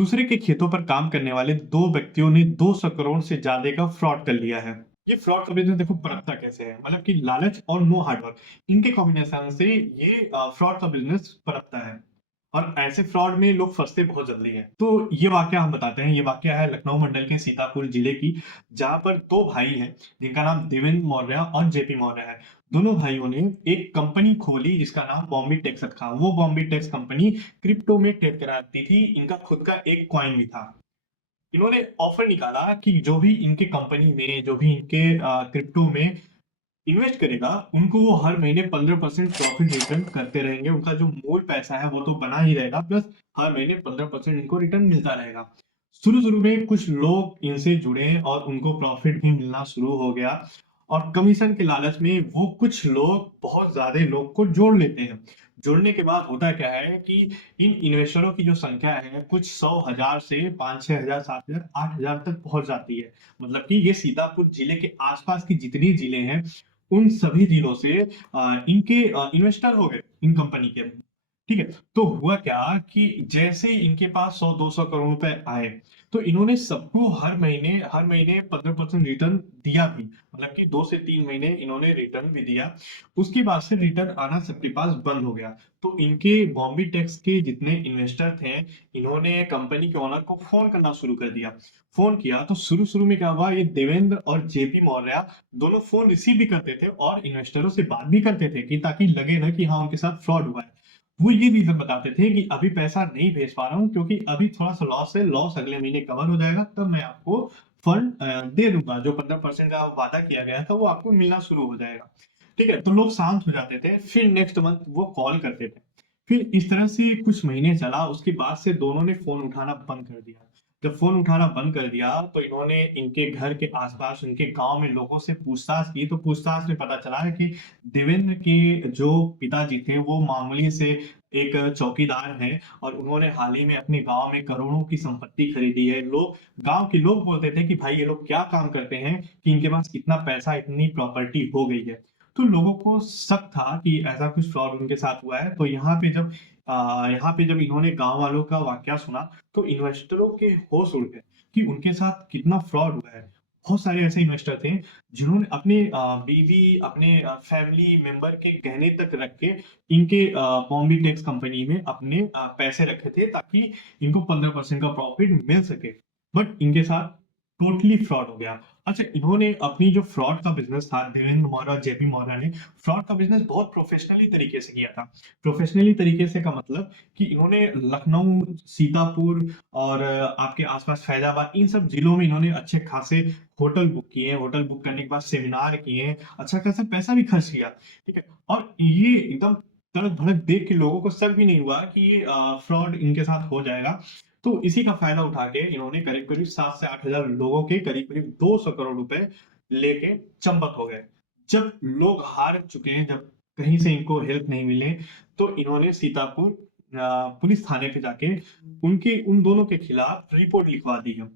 दूसरे के खेतों पर काम करने वाले 2 व्यक्तियों ने 200 करोड़ से ज़्यादा का फ्रॉड कर लिया है। ये फ्रॉड का बिज़नेस देखो पनपता कैसे है, मतलब कि लालच और नो हार्ड वर्क इनके कॉम्बिनेशन से ये फ्रॉड का बिज़नेस पनपता है। और ऐसे फ्रॉड में लोग फँसते बहुत जल्दी हैं। तो ये वाकया हम बताते हैं, ये वाकया है लखनऊ मंडल के सीतापुर जिले की, जहाँ पर 2 भाई हैं, जिनका नाम देवेंद्र मौर्य और जेपी मौर्य है। दोनों भाइयों ने एक कंपनी खोली जिसका नाम बॉम्बे टेक्स रखा। वो बॉम्बे टेक्स कंपनी क्रिप्टो में ट्रेड कराती थी। इनका खुद का एक कॉइन भी था। इन्होंने ऑफर निकाला कि जो भी इनके कंपनी में, जो भी इनके क्रिप्टो में इन्वेस्ट करेगा, उनको वो हर महीने 15% प्रॉफिट रिटर्न करते रहेंगे। उनका जो मूल पैसा है वो तो बना ही रहेगा, प्लस हर महीने 15% इनको रिटर्न मिलता रहेगा। शुरू-शुरू में कुछ लोग इनसे जुड़े और उनको प्रॉफिट भी मिलना शुरू हो गया और कमीशन के लालच में वो कुछ लोग बहुत ज़्यादा लोग को जोड़ लेते हैं। जोड़ने के बाद होता क्या है कि इन इन्वेस्टरों की जो संख्या है कुछ 100,000 से 5, 6,000, 7,000, 8,000 तक पहुँच जाती है। मतलब कि ये सीतापुर जिले के आस-पास के जितने जिले हैं, उन सभी जिलों से इनके इन्वेस्टर हो गए इन कंपनी के। ठीक है? तो हुआ क्या कि जैसे ही इनके पास 100-200 करोड़ रुपए आए, तो इन्होंने सबको हर महीने 15% रिटर्न दिया भी। मतलब कि 2 से 3 महीने इन्होंने रिटर्न भी दिया। उसके बाद से रिटर्न आना सबके पास बंद हो गया। तो इनके बॉम्बे टेक्स के जितने इन्वेस्टर थे, इन्होंने कंपनी के ओनर को फ़ोन करना शुरू कर दिया। फ़ोन किया तो शुरू-शुरू में क्या हुआ, ये देवेंद्र और जेपी मौर्य दोनों फ़ोन रिसीव भी करते थे और इन्वेस्टरों से बात भी करते थे कि ताकि लगे ना कि हाँ, उनके साथ फ्रॉड हुआ है। वो ये रीज़न बताते थे कि अभी पैसा नहीं भेज पा रहा हूँ क्योंकि अभी थोड़ा-सा लॉस है, लॉस अगले महीने कवर हो जाएगा तब मैं आपको फंड दे दूँगा। जो 15% का वादा किया गया था वो आपको मिलना शुरू हो जाएगा। ठीक है? तो लोग शांत हो जाते थे, फिर नेक्स्ट मंथ वो कॉल करते थे। फिर इस तरह से कुछ महीने चला, उसके बाद से दोनों ने फ़ोन उठाना बंद कर दिया। जब फ़ोन उठाना बंद कर दिया, तो इन्होंने इनके घर के आस-पास, उनके गाँव में लोगों से पूछताछ की, तो पूछताछ में पता चला है कि देवेंद्र के जो पिताजी थे, वो मामूली से एक चौकीदार हैं और उन्होंने हाल ही में अपने गाँव में करोड़ों की संपत्ति खरीदी है। गाँव के लोग बोलते थे कि भाई ये लोग क्या काम करते हैं कि इनके पास इतना पैसा, इतनी प्रॉपर्टी हो गई है। तो लोगों को शक था कि ऐसा कुछ फ्रॉड उनके साथ हुआ है। तो यहाँ पे जब इन्होंने गाँव वालों का वाकया सुना, तो इन्वेस्टरों के होश उड़ गए कि उनके साथ कितना फ्रॉड हुआ है। बहुत सारे ऐसे इन्वेस्टर थे जिन्होंने अपने बीवी, अपने फैमिली मेंबर के गहने तक रख के इनके बॉम्बे टेक्स कंपनी में अपने पैसे रखे थे ताकि इनको 15% का प्रॉफिट मिल सके। बट इनके साथ टोटली फ्रॉड हो गया। अच्छा, इन्होंने अपनी जो फ्रॉड का बिज़नेस था, देवेंद्र मौर्य और जेपी मौर्य ने फ्रॉड का बिज़नेस बहुत प्रोफेशनली तरीके से किया था। प्रोफेशनली तरीके से का मतलब कि इन्होंने लखनऊ, सीतापुर और आपके आस-पास फैज़ाबाद, इन सब जिलों में इन्होंने अच्छे खासे होटल बुक किए हैं। होटल बुक करने के बाद सेमिनार किए हैं, अच्छा खासा पैसा भी खर्च किया, ठीक है? और ये एकदम तड़क-भड़क देख के लोगों को शक भी नहीं हुआ कि ये फ्रॉड इनके साथ हो जाएगा। तो इसी का फ़ायदा उठा के इन्होंने करीब-करीब 7 से 8,000 लोगों के करीब-करीब 200 करोड़ रुपए लेके चंपत हो गए। जब लोग हार चुके हैं, जब कहीं से इनको हेल्प नहीं मिले, तो इन्होंने सीतापुर पुलिस थाने पे जाके उनके उन दोनों के खिलाफ रिपोर्ट लिखवा दी है।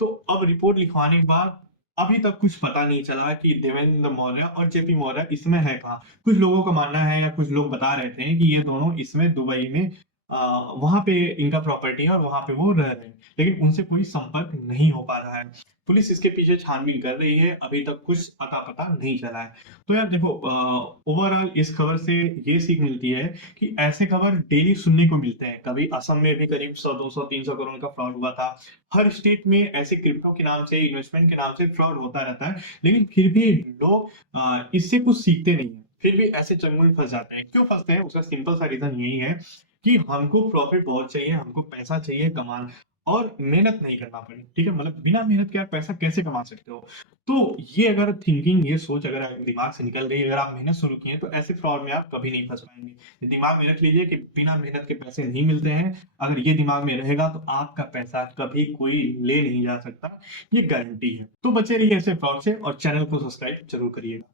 तो अब रिपोर्ट लिखवाने के बाद अभी तक कुछ पता नहीं चला कि देवेंद्र मौर्य और जेपी मौर्य इसमें है कहाँ। कुछ लोगों का मानना है या कुछ लोग बता रहे थे कि ये दोनों इसमें दुबई में अ, वहाँ पे इनका प्रॉपर्टी है और वहाँ पे वो रह रहे हैं। लेकिन उनसे कोई संपर्क नहीं हो पा रहा है। पुलिस इसके पीछे छानबीन कर रही है, अभी तक कुछ अता-पता नहीं चला है। तो यार देखो, ओवरऑल इस खबर से ये सीख मिलती है कि ऐसे खबर डेली सुनने को मिलते हैं। कभी असम में भी करीब 100, 200, 300 करोड़ का फ्रॉड हुआ था। हर स्टेट में ऐसे क्रिप्टो के नाम से, इन्वेस्टमेंट के नाम से फ्रॉड होता रहता है। लेकिन फिर भी लोग इससे कुछ सीखते नहीं हैं। फिर भी ऐसे चंगुल में फँस जाते हैं। क्यों फँसते हैं? उसका सिंपल सा रीज़न यही है कि हमको प्रॉफ़िट बहुत चाहिए, हमको पैसा चाहिए कमान और मेहनत नहीं करना पड़े, ठीक है? मतलब बिना मेहनत के आप पैसा कैसे कमा सकते हो? तो ये अगर थिंकिंग, ये सोच अगर दिमाग से निकल रही है, अगर आप मेहनत शुरू किए, तो ऐसे फ्रॉड में आप कभी नहीं फँस पाएँगे। दिमाग में रख लीजिए कि बिना मेहनत के पैसे नहीं मिलते हैं। अगर ये दिमाग में रहेगा, तो आपका पैसा कभी कोई ले नहीं जा सकता, ये गारंटी है। तो बचे रहिए ऐसे फ्रॉड से और चैनल को सब्सक्राइब ज़रूर करिएगा।